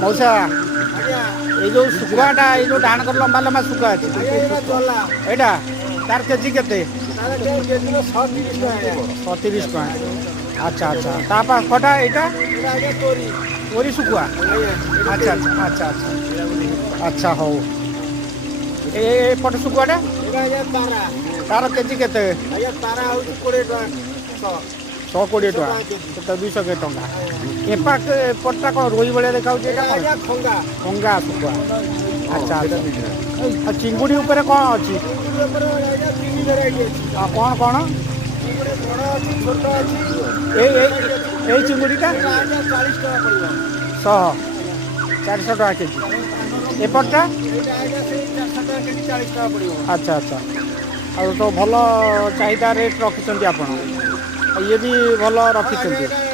मौसा ये जो शुखुआटा ये जो डाण कर लंबा लंबा शुखुआ अच्छे एटा तार केजी केते 130 टका अच्छा अच्छा तापा कटा एटा ओरी शुखुआ अच्छा अच्छा अच्छा अच्छा अच्छा हो ए पट शुखुआटा तार केजी केते 120 टका 200 टका एपाक पट्टा कौन रोई भाया देखा खंगा शुखुआ अच्छा अच्छा चिंगुड़ी उपर कौन अच्छी कौन कौन ये चिंगुड़ीटा 400 टका केजी एपटा अच्छा अच्छा आ तो भल चाहिदा रेट रखिंट आप ये भी भल रखिंट